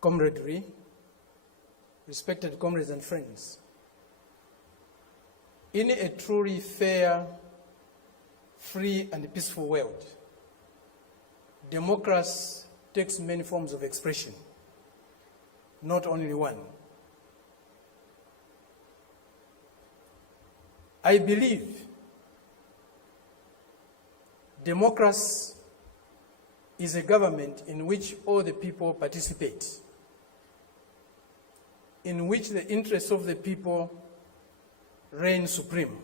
camaraderie, respected comrades and friends. In a truly fair, free and peaceful world, democracy takes many forms of expression, not only one. I believe democracy is a government in which all the people participate, in which the interests of the people reign supreme,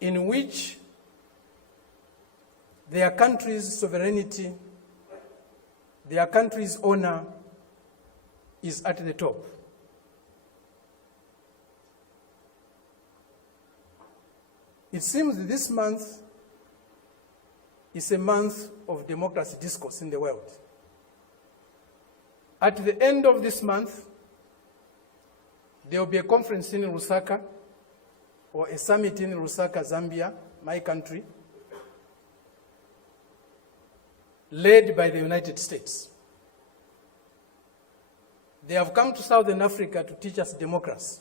in which their country's sovereignty, their country's honor is at the top. It seems that this month is a month of democracy discourse in the world. At the end of this month, there will be a conference in Lusaka, or a summit in Lusaka, Zambia, my country, led by the United States. They have come to Southern Africa to teach us democracy.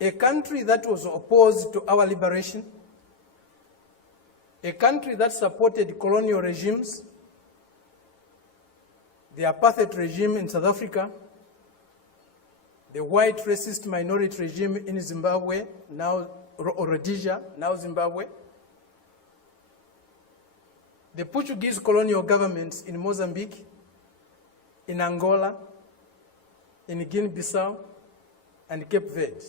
A country that was opposed to our liberation, a country that supported colonial regimes, the apartheid regime in South Africa, the white racist minority regime in Zimbabwe, now Rhodesia, now Zimbabwe, the Portuguese colonial governments in Mozambique, in Angola, in Guinea-Bissau, and Cape Verde,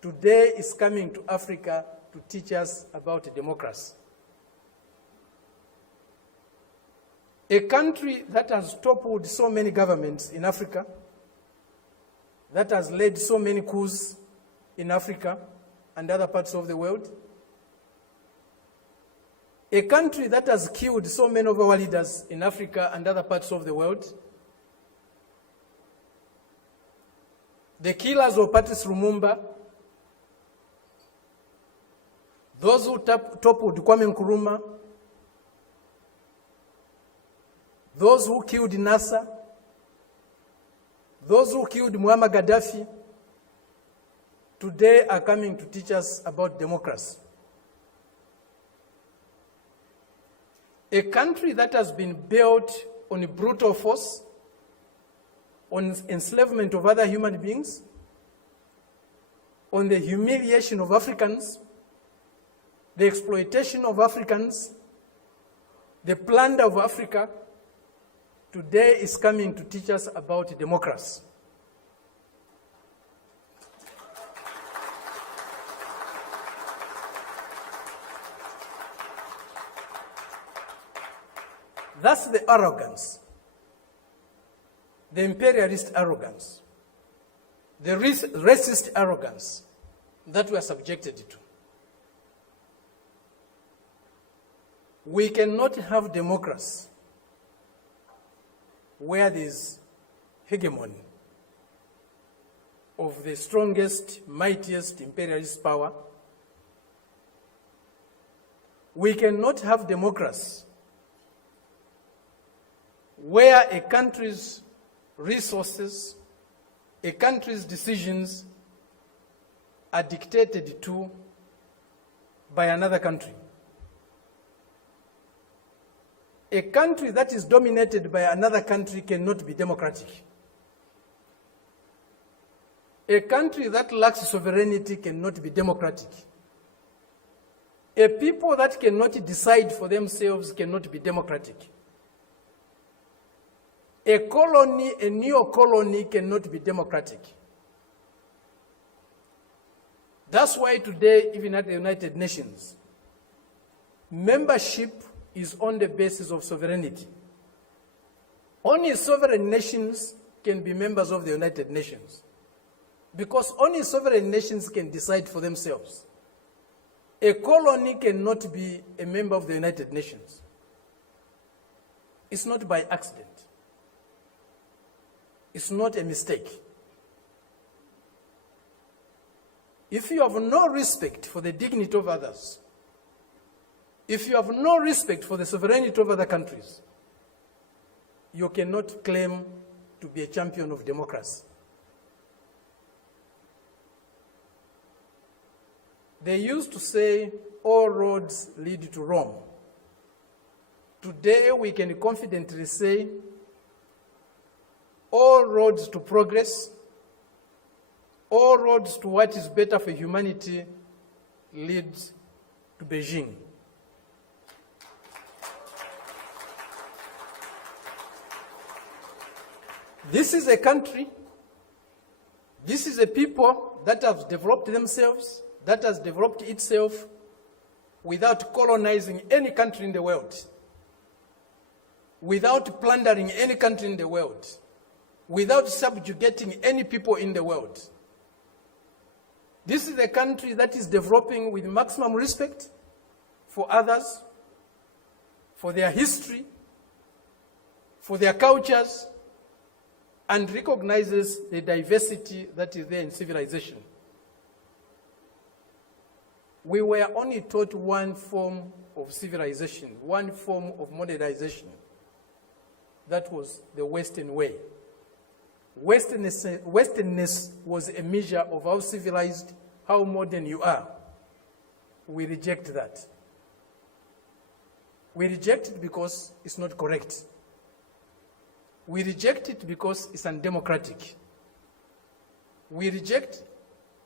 today is coming to Africa to teach us about democracy. A country that has toppled so many governments in Africa, that has led so many coups in Africa and other parts of the world, a country that has killed so many of our leaders in Africa and other parts of the world, the killers of Patrice Lumumba, those who toppled Kwame Nkrumah, those who killed Nasser, those who killed Muammar Gaddafi, today are coming to teach us about democracy. A country that has been built on brutal force, on enslavement of other human beings, on the humiliation of Africans, the exploitation of Africans, the plunder of Africa, today is coming to teach us about democracy. That's the arrogance, the imperialist arrogance, the racist arrogance that we are subjected to. We cannot have democracy where there is hegemony of the strongest, mightiest imperialist power. We cannot have democracy where a country's resources, a country's decisions are dictated to by another country. A country that is dominated by another country cannot be democratic. A country that lacks sovereignty cannot be democratic. A people that cannot decide for themselves cannot be democratic. A colony, a neo-colony cannot be democratic. That's why today, even at the United Nations, membership is on the basis of sovereignty. Only sovereign nations can be members of the United Nations, because only sovereign nations can decide for themselves. A colony cannot be a member of the United Nations. It's not by accident. It's not a mistake. If you have no respect for the dignity of others, If you have no respect for the sovereignty of other countries, you cannot claim to be a champion of democracy. They used to say, all roads lead to Rome. Today, we can confidently say, all roads to progress, all roads to what is better for humanity lead to Beijing. This is a country, this is a people that have developed themselves, that has developed itself without colonizing any country in the world, without plundering any country in the world, without subjugating any people in the world. This is a country that is developing with maximum respect for others, for their history, for their cultures, and recognizes the diversity that is there in civilization. We were only taught one form of civilization, one form of modernization. That was the Western way. Westernness was a measure of how civilized, how modern you are. We reject that. We reject it because it's not correct. We reject it because it's undemocratic. We reject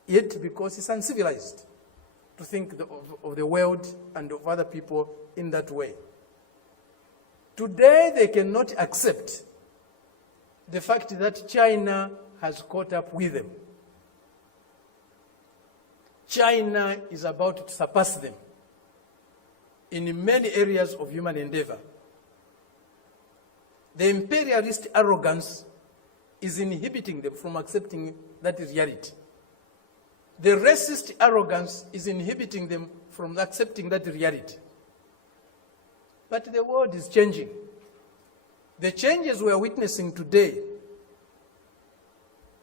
it because it's uncivilized to think of the world and of other people in that way. Today, they cannot accept the fact that China has caught up with them. China is about to surpass them in many areas of human endeavor. The imperialist arrogance is inhibiting them from accepting that reality. The racist arrogance is inhibiting them from accepting that reality. But the world is changing. The changes we are witnessing today,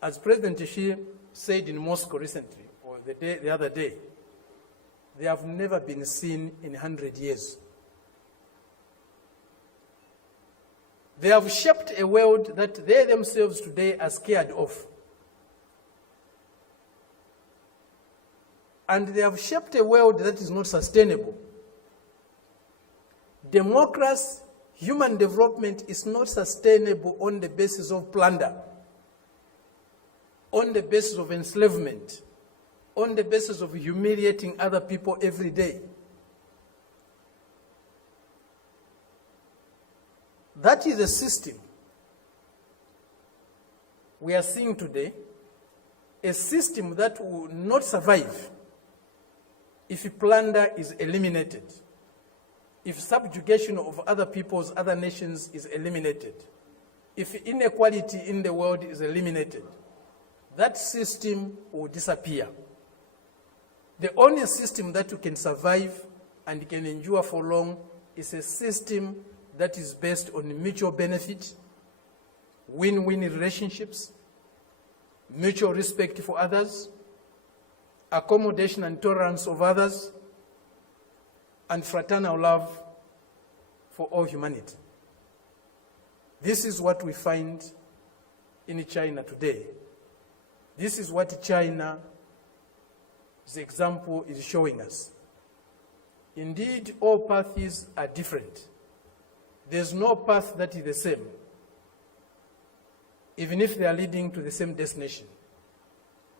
as President Xi said in Moscow recently, or the other day, they have never been seen in 100 years. They have shaped a world that they themselves today are scared of. And they have shaped a world that is not sustainable. Democracy, human development is not sustainable on the basis of plunder, on the basis of enslavement, on the basis of humiliating other people every day. That is a system we are seeing today, a system that will not survive if plunder is eliminated, if subjugation of other peoples, other nations is eliminated, if inequality in the world is eliminated. That system will disappear. The only system that can survive and can endure for long is a system that is based on mutual benefit, win-win relationships, mutual respect for others, accommodation and tolerance of others, and fraternal love for all humanity. This is what we find in China today. This is what China's example is showing us. Indeed, all paths are different. There's no path that is the same, even if they are leading to the same destination.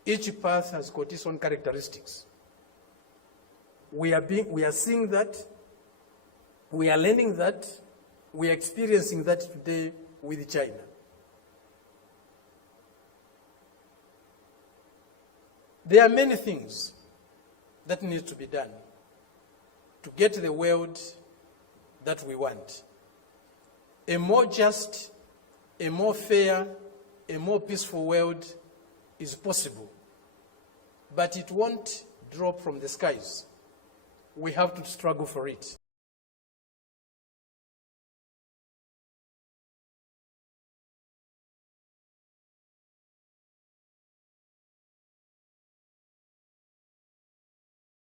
Each path has got its own characteristics. We are seeing that, we are learning that, we are experiencing that today with China. There are many things that need to be done to get the world that we want. A more just, a more fair, a more peaceful world is possible. But it won't drop from the skies. We have to struggle for it.